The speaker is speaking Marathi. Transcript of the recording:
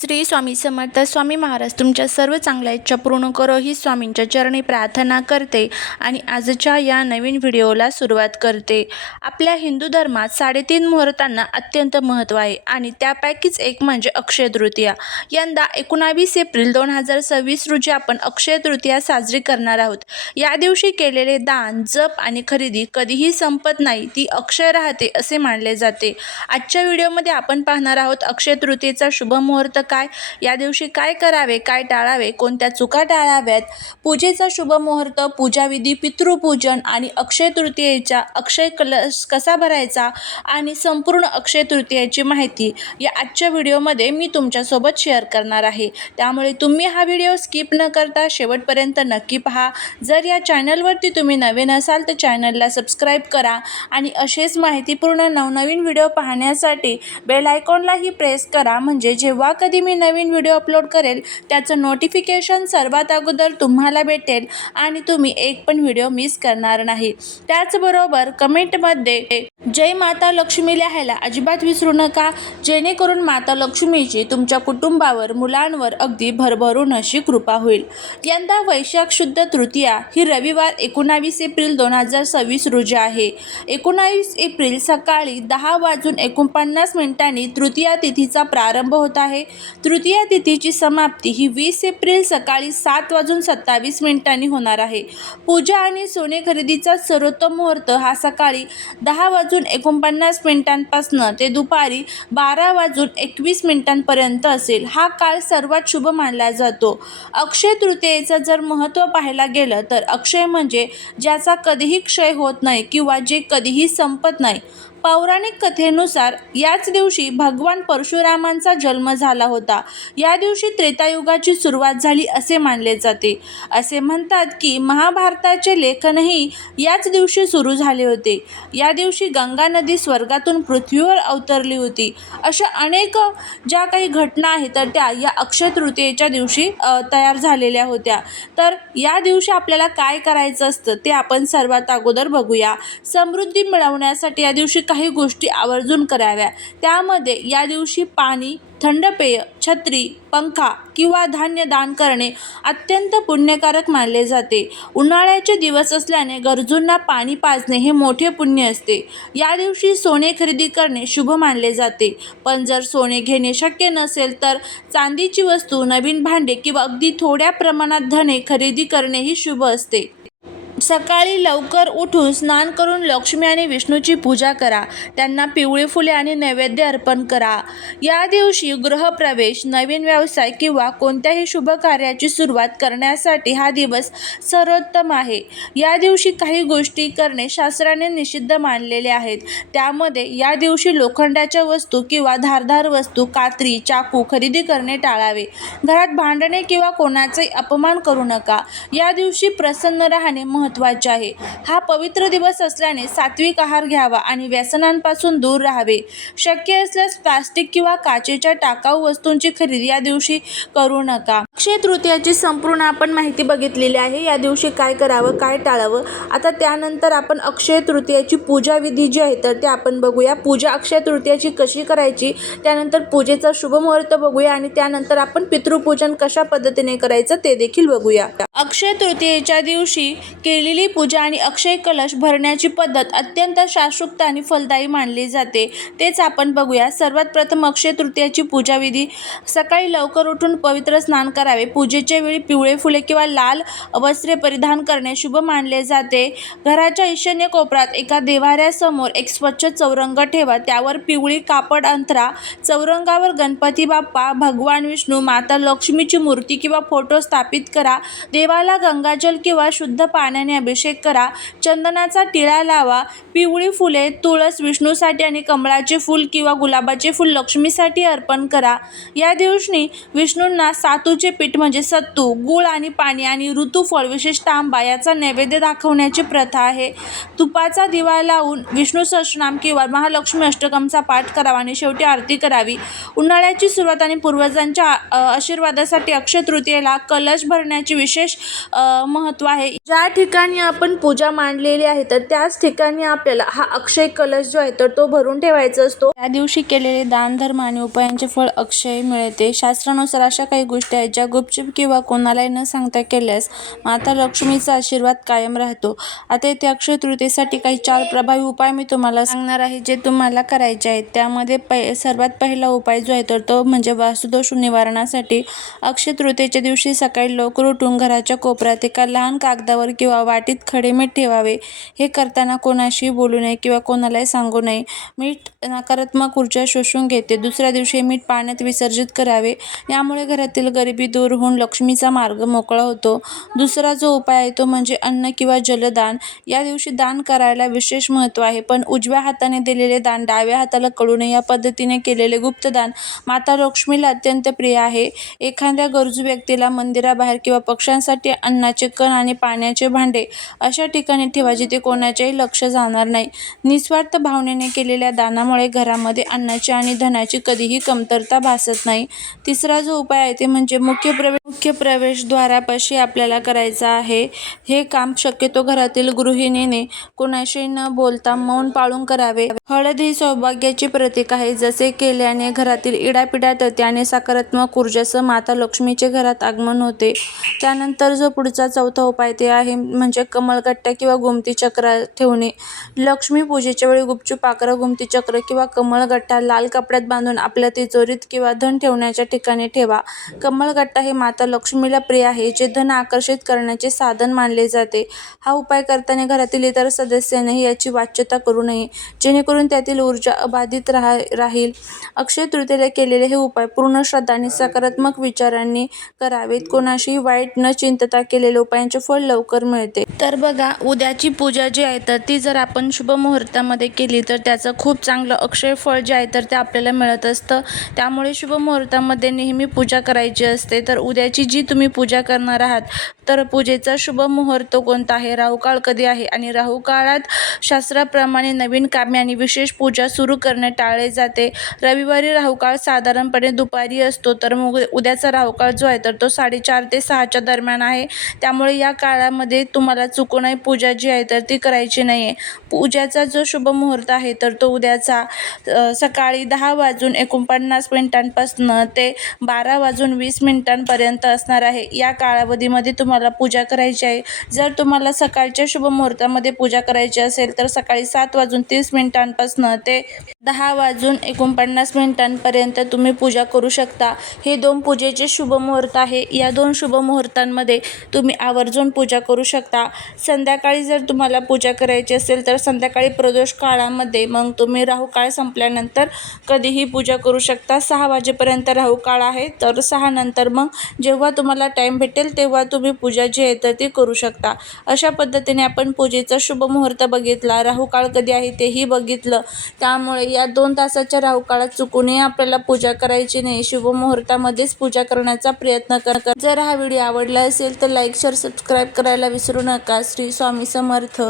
श्री स्वामी समर्थ. स्वामी महाराज तुमच्या सर्व चांगल्या इच्छा पूर्ण करो ही स्वामींच्या चरणी प्रार्थना करते आणि आजच्या या नवीन व्हिडिओला सुरुवात करते. आपल्या हिंदू धर्मात 3.5 मुहूर्तांना अत्यंत महत्त्व आहे आणि त्यापैकीच एक म्हणजे अक्षय तृतीया. यंदा 19 एप्रिल 2026 रोजी आपण अक्षय तृतीया साजरी करणार आहोत. या दिवशी केलेले दान, जप आणि खरेदी कधीही संपत नाही, ती अक्षय राहते असे मानले जाते. आजच्या व्हिडिओमध्ये आपण पाहणार आहोत अक्षय तृतीयेचा शुभ मुहूर्त काय, या दिवशी काय करावे, काय टाळावे, कोणत्या चुका टाळाव्यात, पूजेचा शुभ मुहूर्त, पूजाविधी, पितृपूजन आणि अक्षय तृतीयेचा अक्षय कलश कसा भरायचा आणि संपूर्ण अक्षय तृतीयेची माहिती या आजच्या व्हिडिओमध्ये मी तुमच्यासोबत शेअर करणार आहे. त्यामुळे तुम्ही हा व्हिडिओ स्किप न करता शेवटपर्यंत नक्की पहा. जर या चॅनलवरती तुम्ही नवीन असाल तर चॅनलला सबस्क्राईब करा आणि असेच माहितीपूर्ण नवनवीन व्हिडिओ पाहण्यासाठी बेल आयकॉनलाही प्रेस करा, म्हणजे जेव्हा कधी मी नवीन व्हिडिओ अपलोड करेल त्याचं नोटिफिकेशन सर्वात अगोदर तुम्हाला भेटेल आणि तुम्ही एक पण व्हिडिओ मिस करणार नाही. त्याचबरोबर कमेंटमध्ये जय माता लक्ष्मी लिहायला अजिबात विसरू नका, जेणेकरून माता लक्ष्मीची तुमच्या कुटुंबावर, मुलांवर अगदी भरभरून अशी कृपा होईल. यंदा वैशाख शुद्ध तृतीया ही रविवार 19 एप्रिल 2026 रोजी आहे. 19 एप्रिल सकाळी 10:49 तृतीया तिथीचा प्रारंभ होत आहे. तृतीया तिथीची समाप्ती ही 20 एप्रिल सकाळी 7:27 होणार आहे. पूजा आणि सोने खरेदीचा सर्वोत्तम मुहूर्त हा सकाळी 10:49 पासून ते दुपारी 12:21 पर्यंत असेल. हा काळ सर्वात शुभ मानला जातो. अक्षय तृतीयेचं जर महत्त्व पाहायला गेलं तर अक्षय म्हणजे ज्याचा कधीही क्षय होत नाही किंवा जे कधीही संपत नाही. पौराणिक कथेनुसार याच दिवशी भगवान परशुरामांचा जन्म झाला होता. या दिवशी त्रेतायुगाची सुरुवात झाली असे मानले जाते. असे म्हणतात की महाभारताचे लेखनही याच दिवशी सुरू झाले होते. या दिवशी गंगा नदी स्वर्गातून पृथ्वीवर अवतरली होती. अशा अनेक ज्या काही घटना आहेत तर त्या या अक्षय तृतीयेच्या दिवशी तयार झालेल्या होत्या. तर या दिवशी आपल्याला काय करायचं असतं ते आपण सर्वात अगोदर बघूया. समृद्धी मिळवण्यासाठी या दिवशी काही गोष्टी आवर्जून कराव्या. त्यामध्ये या दिवशी पाणी, थंड पेय, छत्री, पंखा किंवा धान्य दान करणे अत्यंत पुण्यकारक मानले जाते. उन्हाळ्याचे दिवस असल्याने गरजूंना पाणी पाजणे हे मोठे पुण्य असते. या दिवशी सोने खरेदी करणे शुभ मानले जाते. पण जर सोने घेणे शक्य नसेल तर चांदीची वस्तू, नवीन भांडे किंवा अगदी थोड्या प्रमाणात धने खरेदी करणेही शुभ असते. सकाळी लवकर उठून स्नान करून लक्ष्मी आणि विष्णूची पूजा करा. त्यांना पिवळी फुले आणि नैवेद्य अर्पण करा. या दिवशी गृहप्रवेश, नवीन व्यवसाय किंवा कोणत्याही शुभ कार्याची सुरुवात करण्यासाठी हा दिवस सर्वोत्तम आहे. या दिवशी काही गोष्टी करणे शास्त्राने निषिद्ध मानलेले आहेत. त्यामध्ये या दिवशी लोखंडाच्या वस्तू किंवा धारदार वस्तू, कात्री, चाकू खरेदी करणे टाळावे. घरात भांडणे किंवा कोणाचाही अपमान करू नका. या दिवशी प्रसन्न राहणे महत्त्वाचे आहे. हा पवित्र दिवस असल्याने सात्विक आहार घ्यावा आणि व्यसनांपासून दूर राहावे. शक्य असल्यास प्लास्टिक किंवा काचेच्या टाकाऊ वस्तूंची खरेदी या दिवशी करू नका. अक्षय तृतीयाची संपूर्ण आपण माहिती बघितलेली आहे. या दिवशी काय करावं, काय टाळावं. आता त्यानंतर आपण अक्षय तृतीयाची पूजा विधी जी आहे तर ते आपण बघूया. पूजा अक्षय तृतीयाची कशी करायची, त्यानंतर पूजेचा शुभ मुहूर्त बघूया आणि त्यानंतर आपण पितृपूजन कशा पद्धतीने करायचं ते देखील बघूया. अक्षय तृतीयेच्या दिवशी केलेली पूजा आणि अक्षय कलश भरण्याची पद्धत अत्यंत शास्त्रोक्त आणि फलदायी मानली जाते. तेच आपण बघूया. सर्वात प्रथम अक्षय तृतीयाची पूजाविधी. सकाळी लवकर उठून पवित्र स्नान करावे. पूजेच्या वेळी पिवळे फुले किंवा लाल वस्त्रे परिधान करणे शुभ मानले जाते. घराच्या ईशान्य कोपऱ्यात एका देव्हाऱ्यासमोर एक स्वच्छ चौरंग ठेवा. त्यावर पिवळी कापड अंथरा. चौरंगावर गणपती बाप्पा, भगवान विष्णू, माता लक्ष्मीची मूर्ती किंवा फोटो स्थापित करा. देवाला गंगाजल किंवा शुद्ध पाण्याने अभिषेक करा. चंदनाचा टिळा लावा. पिवळी फुले, तुळस विष्णूसाठी आणि कमळाचे फूल किंवा गुलाबाचे फूल लक्ष्मीसाठी अर्पण करा. या दिवशी विष्णूंना सातूचे पीठ म्हणजे सत्तू, गूळ आणि पाणी आणि ऋतुफळ विशेषतः आंबा याचा नैवेद्य दाखवण्याची प्रथा आहे. तुपाचा दिवा लावून विष्णू सहस्रनाम किंवा महालक्ष्मी अष्टकमचा पाठ करावा आणि शेवटी आरती करावी. उन्हाळ्याची सुरुवात आणि पूर्वजांच्या आशीर्वादासाठी अक्षय तृतीयेला कलश भरण्याचे विशेष महत्त्व आहे. ज्या ठिकाणी ठिकाणी आपण पूजा मांडलेली आहे तर त्याच ठिकाणी आपल्याला हा अक्षय कलश जो आहे तर तो भरून ठेवायचा असतो. त्या दिवशी केलेले दान धर्म आणि उपायांचे फळ अक्षय मिळते. शास्त्रानुसार अशा काही गोष्टी आहेत ज्या गुपचूप किंवा कोणालाही न सांगता केल्यास माता लक्ष्मीचा आशीर्वाद कायम राहतो. आता इथे अक्षय तृतीयेसाठी काही 4 प्रभावी उपाय मी तुम्हाला सांगणार आहे जे तुम्हाला करायचे आहेत. त्यामध्ये सर्वात पहिला उपाय जो आहे तर तो म्हणजे वास्तुदोष निवारणासाठी अक्षय तृतीयेच्या दिवशी सकाळी लवकर उठून घराच्या कोपऱ्यात एका लहान कागदावर किंवा वाटीत खडे मीठ ठेवावे. हे करताना कोणाशीही बोलू नये किंवा कोणालाही सांगू नये. मीठ नकारात्मक ऊर्जा शोषून घेते. दुसऱ्या दिवशी मीठ पाण्यात विसर्जित करावे. यामुळे घरातील गरिबी दूर होऊन लक्ष्मीचा मार्ग मोकळा होतो. दुसरा जो उपाय आहे तो म्हणजे अन्न किंवा जलदान. या दिवशी दान करायला विशेष महत्त्व आहे, पण उजव्या हाताने दिलेले दान डाव्या हाताला कळू नये. या पद्धतीने केलेले गुप्तदान माता लक्ष्मीला अत्यंत प्रिय आहे. एखाद्या गरजू व्यक्तीला मंदिराबाहेर किंवा पक्ष्यांसाठी अन्नाचे कण आणि पाण्याचे भांडे अशा ठिकाणी ठेवा जिथे कोणाचेही लक्ष जाणार नाही. निस्वार्थ भावनेने केलेल्या दानामुळे घरामध्ये अन्नाची आणि धनाची कधीही कमतरता भासत नाही. तिसरा जो उपाय आहे ते म्हणजे मुख्य प्रवेशद्वारापाशी आपल्याला करायचा आहे. हे काम शक्यतो घरातील गृहिणीने कोणाशी न बोलता मौन पाळून करावे. हळद ही सौभाग्याची प्रतीक आहे. जसे केल्याने घरातील इडापिडा टळते आणि सकारात्मक ऊर्जेसह माता लक्ष्मीचे घरात आगमन होते. त्यानंतर जो पुढचा चौथा उपाय ते आहे म्हणजे कमळगट्टा किंवा गोमती चक्र ठेवणे. लक्ष्मी पूजेच्या वेळी गुपचूप 11 गोमती चक्र किंवा कमळगट्टा लाल कपड्यात बांधून आपल्या तिजोरीत किंवा धन ठेवण्याच्या ठिकाणी ठेवा. कमळगट्टा हे माता लक्ष्मीला प्रिय आहे, जे धन आकर्षित करण्याचे साधन मानले जाते. हा उपाय करताना घरातील इतर सदस्यांनीही याची वाच्यता करू नये, जेणेकरून त्यातील ऊर्जा अबाधित राहील. अक्षय तृतीयेला केलेले हे उपाय पूर्ण श्रद्धा आणि सकारात्मक विचारांनी करावेत. कोणाशीही वाईट न चिंतता केलेल्या उपायांचे फळ लवकर मिळते. तर बघा, उद्याची पूजा जी आहे तर ती जर आपण शुभ मुहूर्तामध्ये केली तर त्याचं खूप चांगलं अक्षय फळ जे आहे तर ते आपल्याला मिळत असतं. त्यामुळे शुभ मुहूर्तामध्ये नेहमी पूजा करायची असते. तर उद्याची जी तुम्ही पूजा करणार आहात तर पूजेचा शुभ मुहूर्त कोणता आहे, राहुकाळ कधी आहे आणि राहुकाळात शास्त्राप्रमाणे नवीन कामे आणि विशेष पूजा सुरू करणे टाळले जाते. रविवारी राहुकाळ साधारणपणे दुपारी असतो, तर मग उद्याचा राहुकाळ जो आहे तर तो 4:30 ते 6च्या दरम्यान आहे. त्यामुळे या काळामध्ये तुम्हाला चुकूनही पूजा जी आहे तर ती करायची नाही आहे. पूजाचा जो शुभ मुहूर्त आहे तर तो उद्याचा सकाळी 10:49 ते 12:20 असणार आहे. या कालावधीमध्ये तुम्हाला पूजा करायची आहे. जर तुम्हाला सकाळच्या शुभ मुहूर्तामध्ये पूजा करायची असेल तर सकाळी 7:30 ते 10:49 तुम्ही पूजा करू शकता. हे 2 पूजेचे शुभ मुहूर्त आहे. या 2 शुभ मुहूर्तांमध्ये तुम्ही आवर्जून पूजा करू शकता. संध्याकाळी जर तुम्हाला पूजा करायची असेल तर संध्याकाळी प्रदोष काळामध्ये मग तुम्ही राहुकाळ संपल्यानंतर कधीही पूजा करू शकता. 6 वाजेपर्यंत राहुकाळ आहे, तर 6 नंतर मग जेव्हा तुम्हाला टाईम भेटेल तेव्हा तुम्ही पूजा जी आहे तर ती करू शकता. अशा पद्धतीने आपण पूजेचा शुभ मुहूर्त बघितला, राहुकाळ कधी आहे तेही बघितलं. त्यामुळे या 2 तासाच्या राहुकाळात चुकूनही आपल्याला पूजा करायची नाही. शुभ मुहूर्तामध्येच पूजा करण्याचा प्रयत्न करा. जर हा व्हिडिओ आवडला असेल तर लाईक, शेअर, सबस्क्राईब करायला विसरू नका. श्री स्वामी समर्थ.